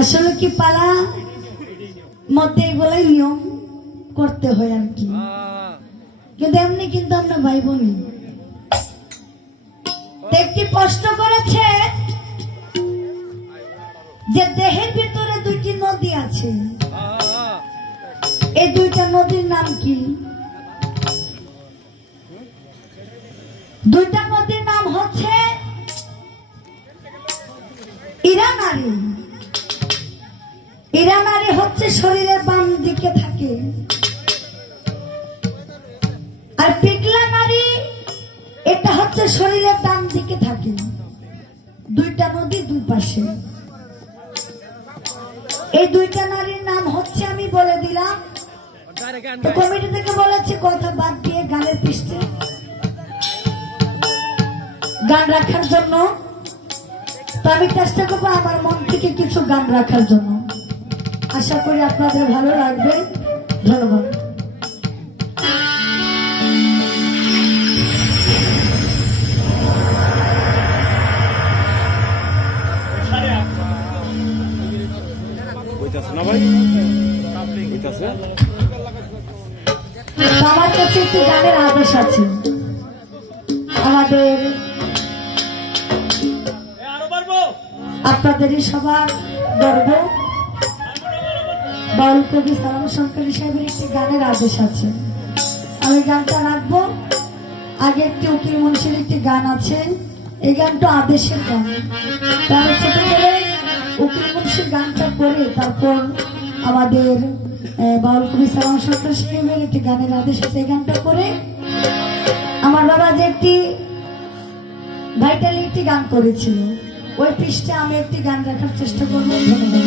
আসলে কি পালা মধ্যে এগুলাই নিয়ম করতে হয় আর কি, কিন্তু এমনি কিন্তু আমরা ভাই বোনই। একটি প্রশ্ন করেছে যে দেহের ভিতরে দুইটি নদী আছে, এই দুইটা নদীর নাম কি? দুইটা নদীর নাম হচ্ছে ইরানারী। ইরানারী হচ্ছে শরীরের বাম দিকে থাকে, আর পিগলা নারী এটা হচ্ছে শরীরের ডান দিকে থাকে। দুইটা নদী দুই পাশে। এই দুইটা নারীর নাম হচ্ছে, আমি বলে দিলাম, কমিটি থেকে বলেছে কথা বাদ দিয়ে গানের পৃষ্ঠে গান রাখার জন্য। তো আমি চেষ্টা করবো আমার মন থেকে কিছু গান রাখার জন্য। আশা করি আপনাদের ভালো লাগবে। ধন্যবাদ। আমার কাছে একটি গানের আদেশ আছে। আমাদের আপনাদেরই সবার গর্ব বাউল কবি সালাম সরকারি সাহেবের একটি গানের আদেশ আছে। আমি গানটা রাখবো। আগে একটি উকিল মুন্সির একটি গান আছে, এই গানটা আদেশের গান। তাহলে ছোট করে উকিল মুন্সির গানটা করে তারপর আমাদের বাউল কবি সালাম সরকারি সাহেবের একটি গানের আদেশ আছে, এই গানটা করে আমার বাবা যে একটি ভাইটালি একটি গান করেছিল, ওই পৃষ্ঠে আমি একটি গান রাখার চেষ্টা করবো। ধন্যবাদ।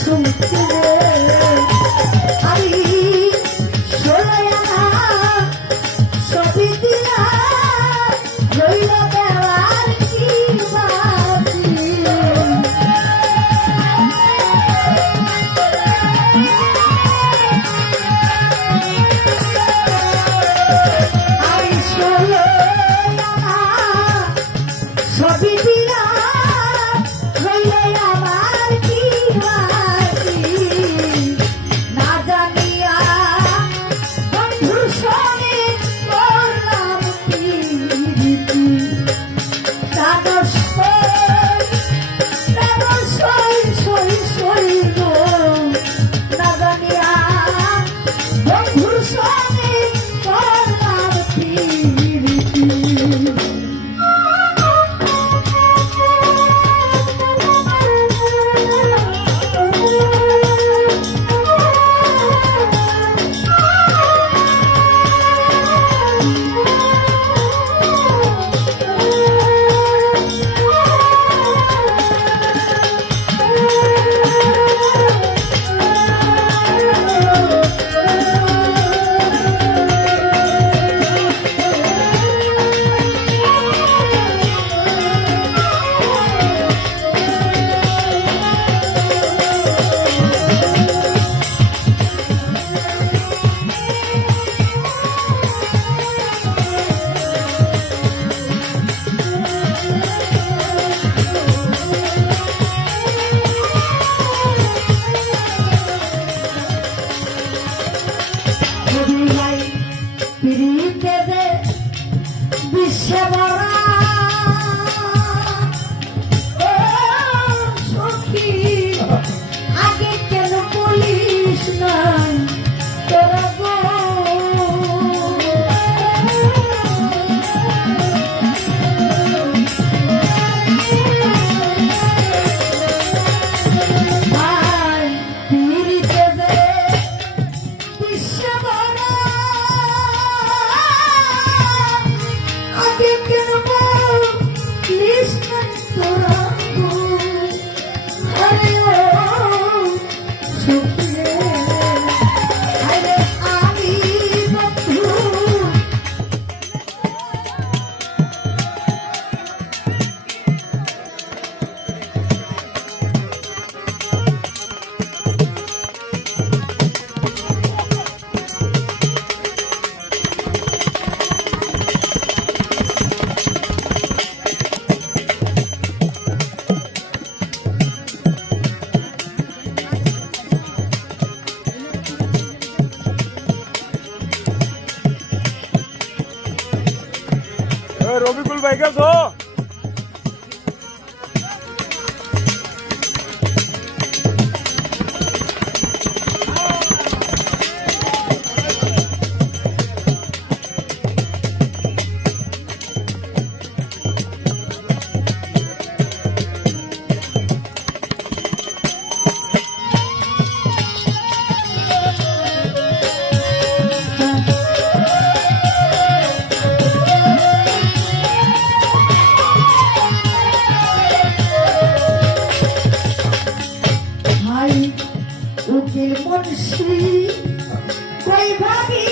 শুনতে রবিকুল ভাই গেছো? ভাই উকিল মুন্সি কই ভাবি